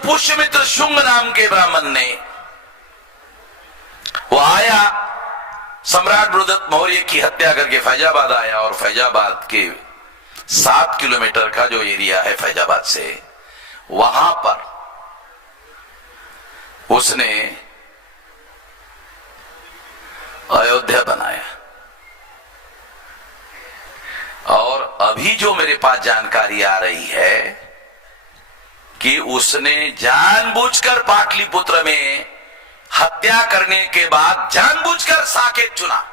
पुष्यमित्र शुंग नाम के ब्राह्मण ने, वो आया, सम्राट बृहदत्त मौर्य की हत्या करके फैजाबाद आया, और फैजाबाद के 7 किलोमीटर का जो एरिया है फैजाबाद से, वहां पर उसने अयोध्या बनाया। और अभी जो मेरे पास जानकारी आ रही है कि उसने जानबूझकर पाटलिपुत्र में हत्या करने के बाद जानबूझकर साकेत चुना।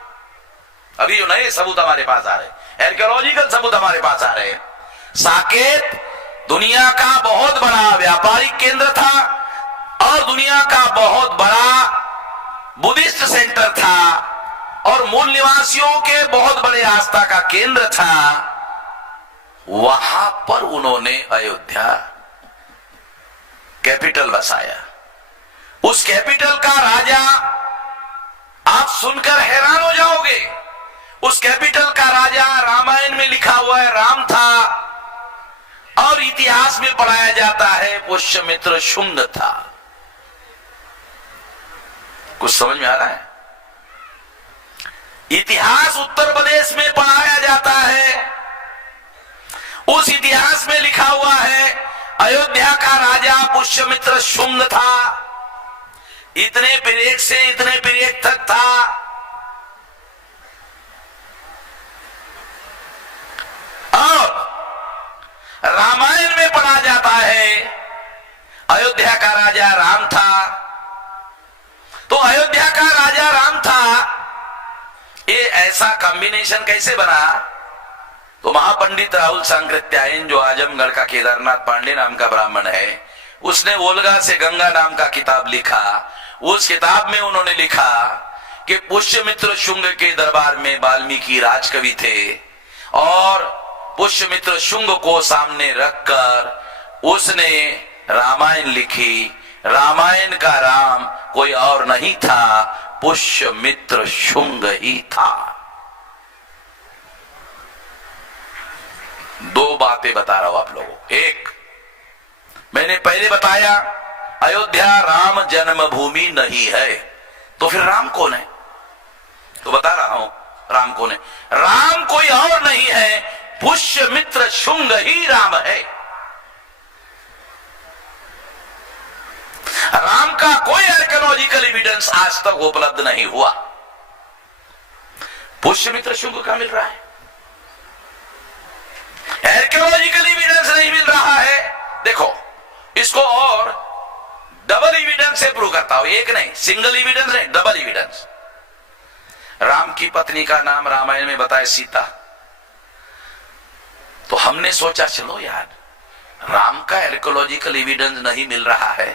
अभी जो नए सबूत हमारे पास आ रहे, आर्कियोलॉजिकल सबूत हमारे पास आ रहे, साकेत दुनिया का बहुत बड़ा व्यापारिक केंद्र था और दुनिया का बहुत बड़ा बुद्धिस्ट सेंटर था और मूल निवासियों के बहुत बड़े आस्था का केंद्र था। वहां पर उन्होंने अयोध्या कैपिटल बसाया। उस कैपिटल का राजा, आप सुनकर हैरान हो जाओगे, उस कैपिटल का राजा रामायण में लिखा हुआ है राम था, और इतिहास में पढ़ाया जाता है पुष्यमित्र शुंग था। कुछ समझ में आ रहा है? इतिहास उत्तर प्रदेश में पढ़ाया जाता है, उस इतिहास में लिखा हुआ है अयोध्या का राजा पुष्यमित्र शुंग था, इतने पीरियड से इतने पीरियड तक था। और रामायण में पढ़ा जाता है अयोध्या का राजा राम था। तो अयोध्या का राजा राम था, ये ऐसा कॉम्बिनेशन कैसे बना? तो महापंडित राहुल सांकृत्यायन, जो आजमगढ़ का केदारनाथ पांडे नाम का ब्राह्मण है, उसने वोल्गा से गंगा नाम का किताब लिखा। उस किताब में उन्होंने लिखा कि पुष्यमित्र शुंग के दरबार में वाल्मीकि राजकवि थे, और पुष्यमित्र शुंग को सामने रखकर उसने रामायण लिखी। रामायण का राम कोई और नहीं था, पुष्यमित्र शुंग ही था। दो बातें बता रहा हूं आप लोगों को। एक, मैंने पहले बताया अयोध्या राम जन्मभूमि नहीं है, तो फिर राम कौन है? तो बता रहा हूं राम कौन है। राम कोई और नहीं है, पुष्यमित्र शुंग ही राम है। राम का कोई आर्कियोलॉजिकल एविडेंस आज तक उपलब्ध नहीं हुआ, पुष्यमित्र शुंग का मिल रहा है। आर्कियोलॉजिकल एविडेंस नहीं मिल रहा है। देखो, इसको और डबल एविडेंस से प्रूव करता हूं, एक नहीं, सिंगल एविडेंस नहीं, डबल एविडेंस। राम की पत्नी का नाम रामायण में बताए सीता। तो हमने सोचा चलो यार, राम का आर्कियोलॉजिकल एविडेंस नहीं मिल रहा है,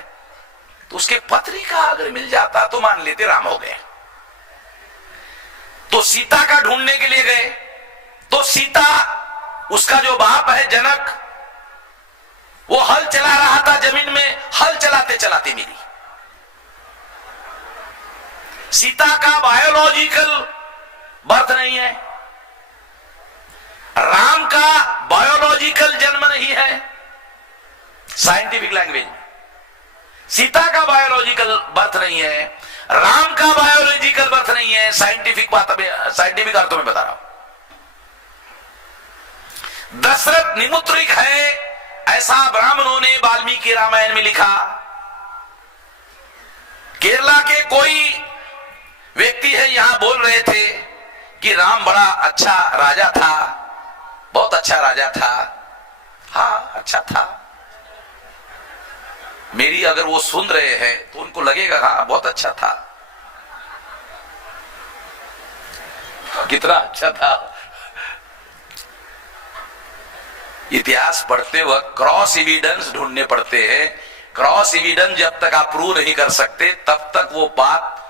तो उसके पत्नी का अगर मिल जाता तो मान लेते राम हो गए। तो सीता का ढूंढने के लिए गए, तो सीता, उसका जो बाप है जनक, वो हल चला रहा था जमीन में, हल चलाते चलाते मिली। सीता का बायोलॉजिकल बर्थ नहीं है, राम का बायोलॉजिकल जन्म नहीं है। साइंटिफिक लैंग्वेज में सीता का बायोलॉजिकल बर्थ नहीं है, राम का बायोलॉजिकल बर्थ नहीं है। साइंटिफिक साइंटिफिक अर्थों में बता रहा हूं। दशरथ निमुत्रिक है, ऐसा ब्राह्मणों ने वाल्मीकि रामायण में लिखा। केरला के कोई व्यक्ति है यहां बोल रहे थे कि राम बड़ा अच्छा राजा था, बहुत अच्छा राजा था। हाँ, अच्छा था। मेरी अगर वो सुन रहे हैं तो उनको लगेगा हाँ बहुत अच्छा था, कितना अच्छा था। इतिहास पढ़ते वक्त क्रॉस एविडेंस ढूंढने पड़ते हैं। क्रॉस एविडेंस जब तक आप प्रूव नहीं कर सकते तब तक वो बात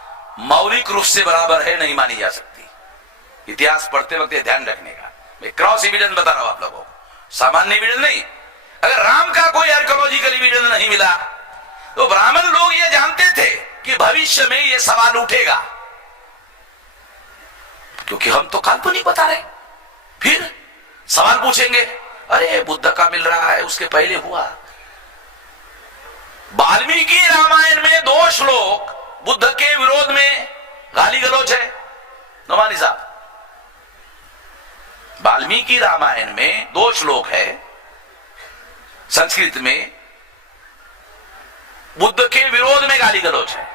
मौलिक रूप से बराबर है नहीं मानी जा सकती। इतिहास पढ़ते वक्त ये ध्यान रखने का। मैं क्रॉस एविडेंस बता रहा हूं आप लोगों को, सामान्य एविडेंस नहीं। अगर राम का कोई आर्कियोलॉजिकल एविडेंस नहीं मिला तो ब्राह्मण लोग ये जानते थे कि भविष्य में ये सवाल उठेगा, क्योंकि हम तो काल्पनिक बता रहे। फिर सवाल पूछेंगे, अरे बुद्ध का मिल रहा है, उसके पहले हुआ। वाल्मीकि रामायण में 2 श्लोक बुद्ध के विरोध में गाली गलौज है। नोमानी साहब, वाल्मीकि रामायण में 2 श्लोक है संस्कृत में, बुद्ध के विरोध में गाली गलौज है।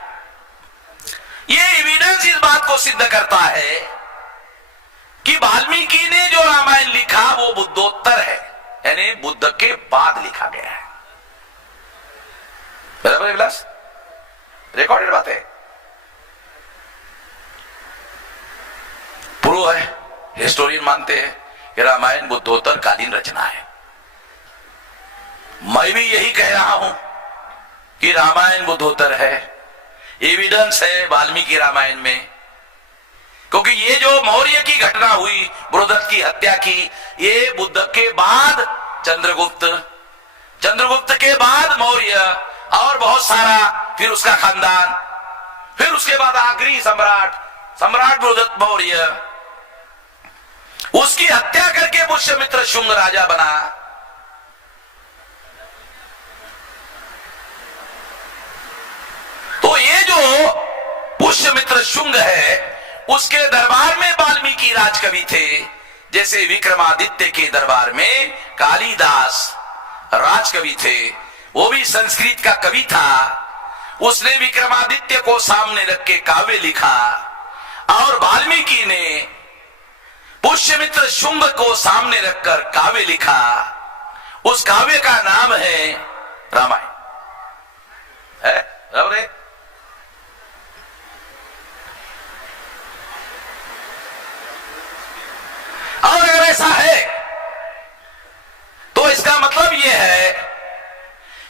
ये एविडेंस इस बात को सिद्ध करता है कि वाल्मीकि ने जो रामायण लिखा वो बुद्धोत्तर है, यानी बुद्ध के बाद लिखा गया है। बराबर है विलास? रिकॉर्डेड बात है, प्रूव है। हिस्टोरियन मानते हैं कि रामायण बुद्धोत्तर कालीन रचना है। मैं भी यही कह रहा हूं कि रामायण बुद्धोत्तर है। एविडेंस है वाल्मीकि रामायण में, क्योंकि ये जो मौर्य की घटना हुई, बृहदत्त की हत्या की, ये बुद्ध के बाद चंद्रगुप्त, चंद्रगुप्त के बाद मौर्य और बहुत सारा, फिर उसका खानदान, फिर उसके बाद आखिरी सम्राट, सम्राट बृहदत्त मौर्य, उसकी हत्या करके पुष्यमित्र शुंग राजा बना। तो ये जो पुष्यमित्र शुंग है, उसके दरबार में वाल्मीकि राजकवि थे। जैसे विक्रमादित्य के दरबार में कालिदास राजकवि थे, वो भी संस्कृत का कवि था। उसने विक्रमादित्य को सामने रख के काव्य लिखा, और वाल्मीकि ने पुष्यमित्र शुंग को सामने रखकर काव्य लिखा। उस काव्य का नाम है रामायण है। बराबर है? और अगर ऐसा है तो इसका मतलब यह है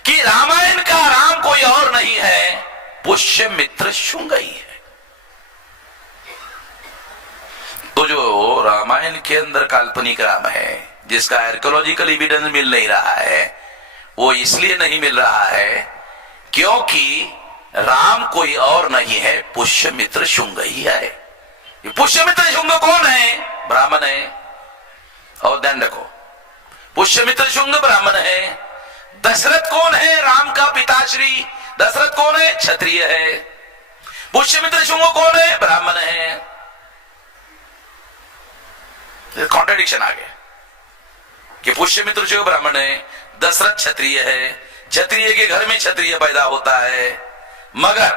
कि रामायण का राम कोई और नहीं है, पुष्यमित्र शुंग ही है। तो जो रामायण के अंदर काल्पनिक राम है, जिसका आर्कियोलॉजिकल एविडेंस मिल नहीं रहा है, वो इसलिए नहीं मिल रहा है क्योंकि राम कोई और नहीं है, पुष्यमित्र शुंग ही है। ये पुष्यमित्र शुंग कौन है? ब्राह्मण है। और ध्यान रखो, पुष्यमित्र शुंग ब्राह्मण है। दशरथ कौन है? राम का पिताश्री दशरथ कौन है? क्षत्रिय है। पुष्यमित्र शुंग कौन है? ब्राह्मण है। कॉन्ट्रडिक्शन आ गया कि पुष्यमित्र शुंग ब्राह्मण है, दशरथ क्षत्रिय है, क्षत्रिय के घर में क्षत्रिय पैदा होता है। मगर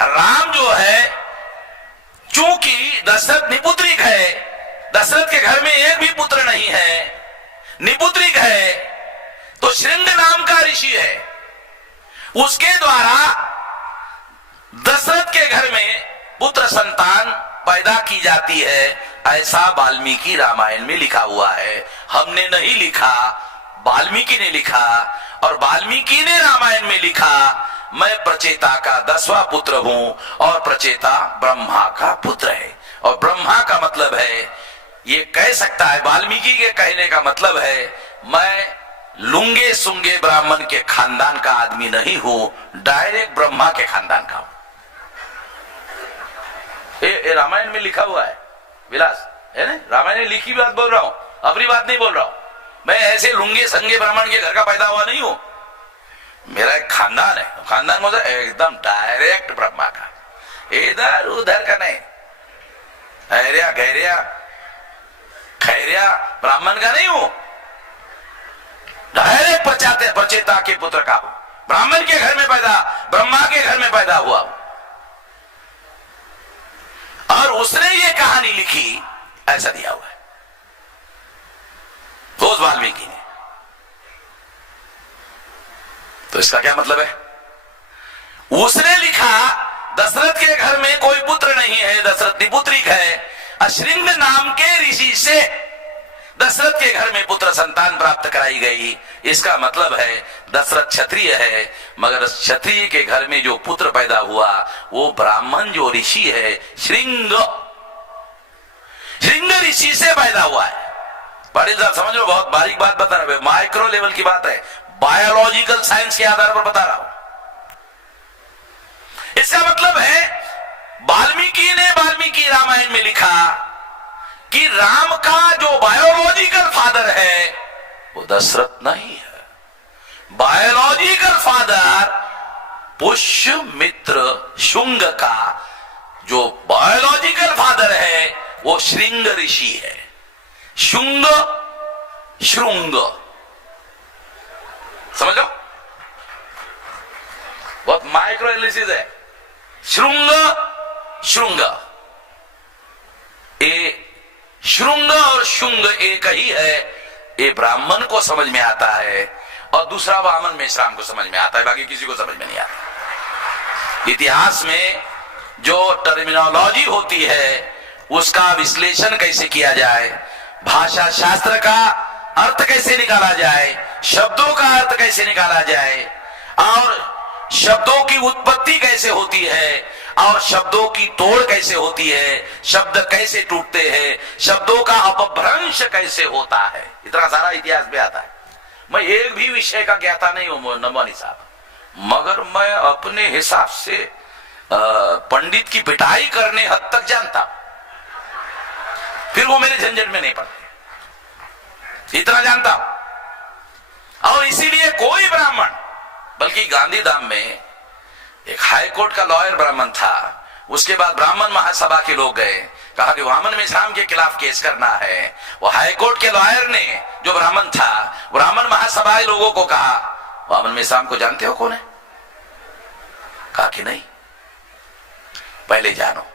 राम जो है, चूंकि दशरथ निपुत्रिक है, दशरथ के घर में एक भी पुत्र नहीं है, निपुत्रिक है, तो श्रृंग नाम का ऋषि है, उसके द्वारा दशरथ के घर में पुत्र संतान पैदा की जाती है। ऐसा वाल्मीकि रामायण में लिखा हुआ है। हमने नहीं लिखा, वाल्मीकि ने लिखा। और वाल्मीकि ने रामायण में लिखा, मैं प्रचेता का 10वां पुत्र हूं, और प्रचेता ब्रह्मा का पुत्र है। और ब्रह्मा का मतलब है, ये कह सकता है, वाल्मीकि के कहने का मतलब है, मैं लुंगे सुंगे ब्राह्मण के खानदान का आदमी नहीं हूं, डायरेक्ट ब्रह्मा के खानदान का हूं। ये रामायण में लिखा हुआ है विलास, है ना? रामायण में लिखी बात बोल रहा हूं, अपनी बात नहीं बोल रहा हूं। मैं ऐसे लुंगे संगे ब्राह्मण के घर का पैदा हुआ नहीं हूं। मेरा एक खानदान है, खानदान मुझे एकदम डायरेक्ट ब्रह्मा का, इधर उधर का नहीं, ऐरिया गैरिया खैरिया ब्राह्मण का नहीं हूं, डायरेक्ट प्रचेता के पुत्र का हूं। ब्राह्मण के घर में पैदा, ब्रह्मा के घर में पैदा हुआ हूं। और उसने ये कहानी लिखी, ऐसा दिया हुआ है रोज वाल्मीकि ने। तो इसका क्या मतलब है? उसने लिखा, दशरथ के घर में कोई पुत्र नहीं है, दशरथ निपुत्रिक है। अश्रिंग नाम के ऋषि से दशरथ के घर में पुत्र संतान प्राप्त कराई गई। इसका मतलब है दशरथ क्षत्रिय है, मगर क्षत्रिय के घर में जो पुत्र पैदा हुआ वो ब्राह्मण जो ऋषि है, श्रृंग ऋषि से पैदा हुआ है। पाटिल साहब समझ लो, बहुत बारीक बात बता रहा हूं, माइक्रो लेवल की बात है, बायोलॉजिकल साइंस के आधार पर बता रहा हूं। इसका मतलब है वाल्मीकि ने वाल्मीकि रामायण में लिखा कि राम का जो बायोलॉजिकल फादर है वो दशरथ नहीं है, बायोलॉजिकल फादर पुष्यमित्र शुंग का जो बायोलॉजिकल फादर है वो श्रृंग ऋषि है। शुंग श्रृंग, समझ लो, बहुत माइक्रो एनालिसिस है। श्रृंग श्रृंग, ये श्रृंग और शुंग एक ही है। ये ब्राह्मण को समझ में आता है और दूसरा वामन मेश्राम को समझ में आता है, बाकी किसी को समझ में नहीं आता। इतिहास में जो टर्मिनोलॉजी होती है उसका विश्लेषण कैसे किया जाए, भाषा शास्त्र का अर्थ कैसे निकाला जाए, शब्दों का अर्थ कैसे निकाला जाए, और शब्दों की उत्पत्ति कैसे होती है, और शब्दों की तोड़ कैसे होती है, शब्द कैसे टूटते हैं, शब्दों का अपभ्रंश कैसे होता है, इतना सारा इतिहास में आता है। मैं एक भी विषय का ज्ञाता नहीं हूं नमोनी साहब, मगर मैं अपने हिसाब से पंडित की पिटाई करने हद तक जानता हूं, फिर वो मेरे झंझट में नहीं पड़ते, इतना जानता हूं। और इसीलिए कोई ब्राह्मण, बल्कि गांधीधाम में एक हाई कोर्ट का लॉयर ब्राह्मण था, उसके बाद ब्राह्मण महासभा के लोग गए, कहा कि वामन मेश्राम के खिलाफ केस करना है। वो हाई कोर्ट के लॉयर ने, जो ब्राह्मण था, ब्राह्मण महासभा के लोगों को कहा, वामन मेश्राम को जानते हो कौन है? कहा कि नहीं, पहले जानो।